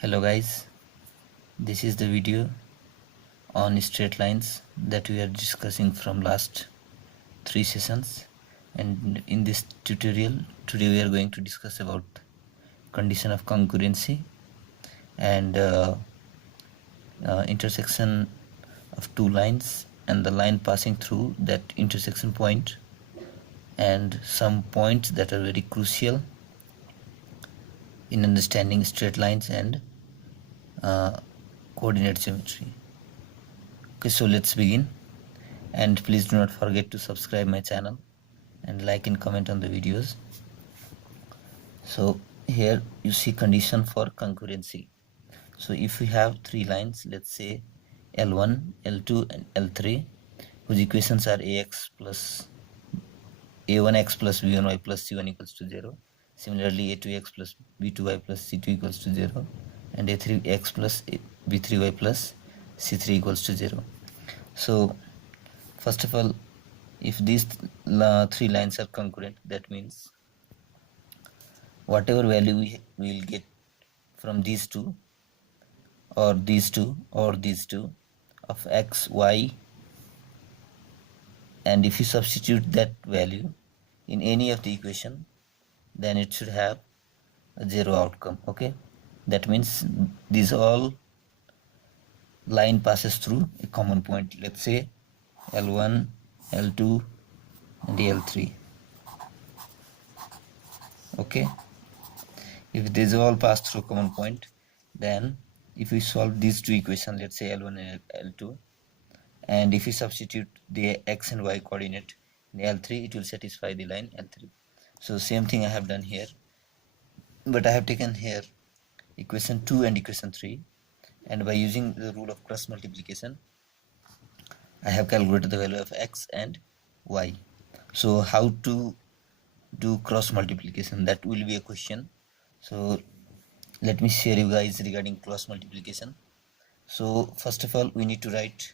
Hello guys, this is the video on straight lines that we are discussing from last 3 sessions, and in this tutorial today we are going to discuss about condition of concurrency and intersection of two lines and the line passing through that intersection point and some points that are very crucial in understanding straight lines and coordinate geometry. Okay, so let's begin, and please do not forget to subscribe my channel and like and comment on the videos. So here you see condition for concurrency. So if we have three lines, let's say L1, L2 and L3, whose equations are ax plus a1x plus b1y plus c1 equals to 0. Similarly, a2x plus b2y plus c2 equals to 0, and a3x plus b3y plus c3 equals to 0. So first of all, if these three lines are concurrent, that means whatever value we will get from these two or these two or these two of x, y, and if you substitute that value in any of the equation, then it should have a zero outcome. Okay, that means these all line passes through a common point, let's say L1, L2 and L3. Okay, if these all pass through common point, then if we solve these two equations, let's say L1 and L2, and if we substitute the x and y coordinate in L3, it will satisfy the line L3. So same thing I have done here, but I have taken here equation 2 and equation 3, and by using the rule of cross multiplication I have calculated the value of x and y. So how to do cross multiplication, that will be a question. So let me share you guys regarding cross multiplication. So first of all, we need to write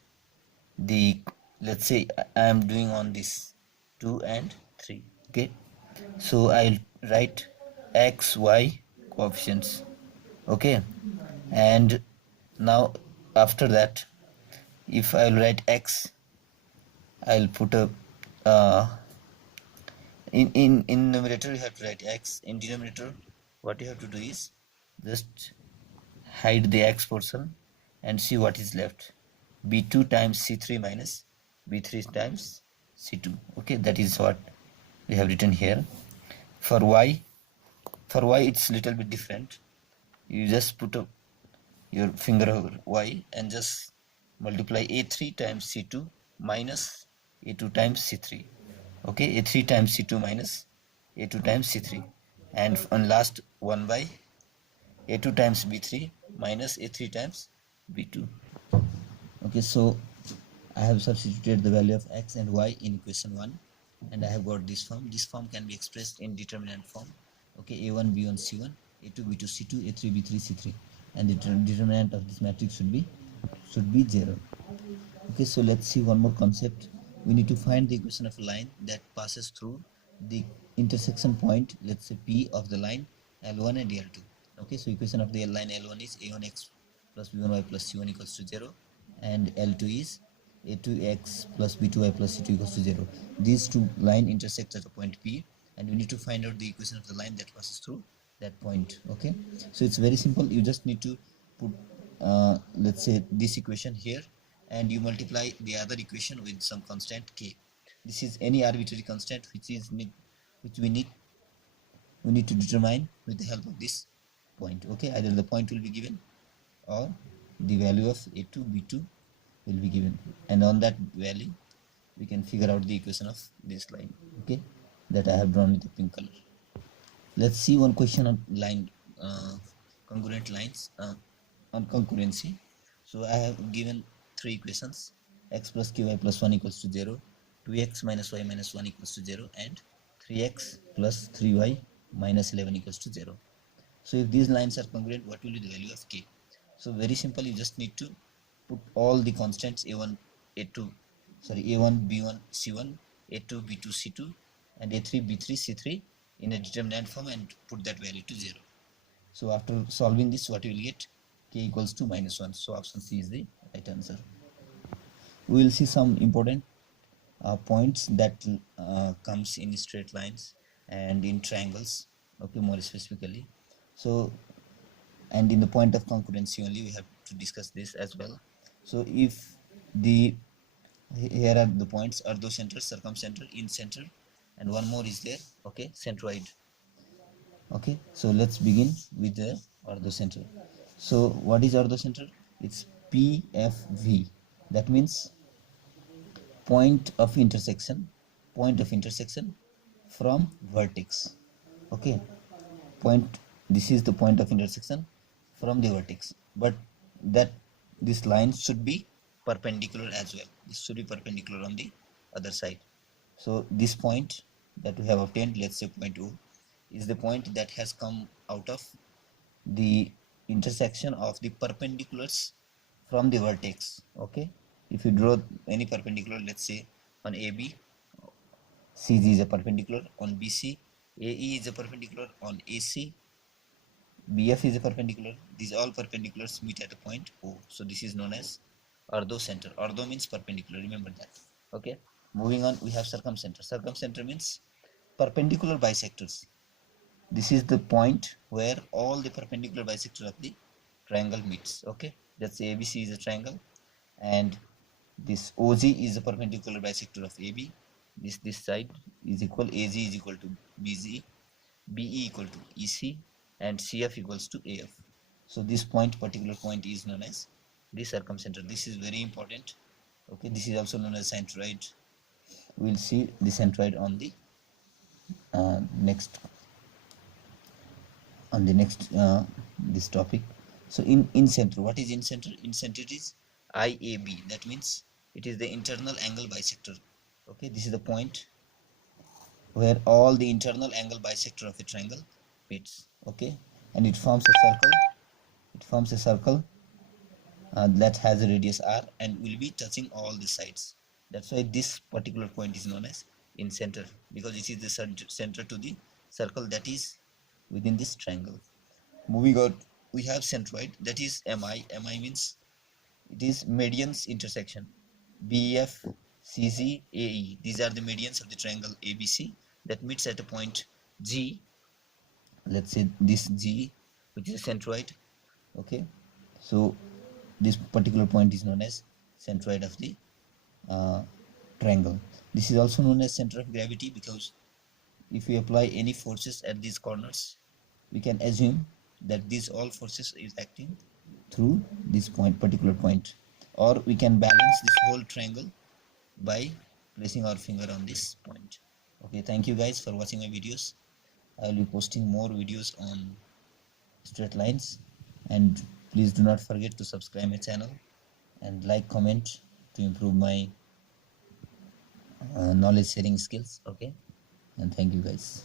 the, let's say I am doing on this 2 and 3. Okay, so I'll write x, y coefficients. Okay, and now after that, if I'll write x, I'll put a in numerator you have to write x. In denominator, what you have to do is just hide the x portion and see what is left. b2 times c3 minus b3 times c2. Okay, that is what we have written here. For y it's little bit different. You just put your finger over y and just multiply a3 times c2 minus a2 times c3. Okay, a3 times c2 minus a2 times c3, and on last 1 by a2 times b3 minus a3 times b2. Okay, so I have substituted the value of x and y in equation 1, and I have got this form. This form can be expressed in determinant form. Okay, a1 b1 c1, a2 b2 c2, a3 b3 c3, and the determinant of this matrix should be 0. Okay, so let's see one more concept. We need to find the equation of a line that passes through the intersection point, let's say P of the line L1 and L2. Okay, so equation of the line L1 is a1x plus b1y plus c1 equals to 0, and L2 is a2x plus b2y plus c2 equals to 0. These two lines intersect at a point P, and we need to find out the equation of the line that passes through that point. Okay, so it's very simple. You just need to put let's say this equation here, and you multiply the other equation with some constant k. This is any arbitrary constant which we need to determine with the help of this point. Okay, either the point will be given or the value of a2 b2 will be given, and on that value we can figure out the equation of this line. Okay, that I have drawn with the pink color. Let's see one question on line congruent lines on concurrency. So I have given three equations: x plus ky plus 1 equals to 0, 2x minus y minus 1 equals to 0, and 3x plus 3y minus 11 equals to 0. So if these lines are congruent, what will be the value of k? So very simple, you just need to put all the constants a1 b1 c1, a2 b2 c2, and a3 b3 c3 in a determinant form and put that value to 0. So after solving this, what you will get? k equals to -1. So option C is the right answer. We will see some important points that comes in straight lines and in triangles, okay, more specifically. So, and in the point of concurrency only we have to discuss this as well. So if the here are the points: orthocenter, circumcenter, in-center, and one more is there, okay, centroid. Okay, so let's begin with the orthocenter. So what is orthocenter? It's PFV. That means point of intersection, point of intersection from vertex. Okay, point, this is the point of intersection from the vertex, but that this line should be perpendicular as well. This should be perpendicular on the other side. So this point that we have obtained, let's say point O, is the point that has come out of the intersection of the perpendiculars from the vertex. Okay, if you draw any perpendicular, let's say on AB, CG is a perpendicular on BC, AE is a perpendicular on AC, BF is a perpendicular. These all perpendiculars meet at a point O. So this is known as orthocenter. Ortho means perpendicular, remember that. Okay, moving on, we have circumcenter. Circumcenter means perpendicular bisectors. This is the point where all the perpendicular bisector of the triangle meets. Okay, that's ABC is a triangle, and this OG is a perpendicular bisector of AB. This side is equal, AG is equal to BG, BE equal to EC, and CF equals to AF. So this point, particular point, is known as the circumcenter. This is very important. Okay, this is also known as centroid. We'll see the centroid on the next this topic. So in center, what is in center? In center is IAB. That means it is the internal angle bisector. Okay, this is the point where all the internal angle bisector of a triangle meets. Okay, and it forms a circle. It forms a circle that has a radius r and will be touching all the sides. That's why this particular point is known as in center, because it is the center to the circle that is within this triangle. Moving on, we have centroid, that is MI. MI means it is medians intersection. BF, CZ, AE. These are the medians of the triangle ABC that meets at a point G. Let's say this G, which is a centroid. Okay, so this particular point is known as centroid of the uh, triangle. This is also known as center of gravity, because if we apply any forces at these corners, we can assume that these all forces is acting through this point, particular point, or we can balance this whole triangle by placing our finger on this point. Okay, thank you guys for watching my videos. I will be posting more videos on straight lines, and please do not forget to subscribe my channel and like, comment to improve my knowledge sharing skills. Okay, and thank you guys.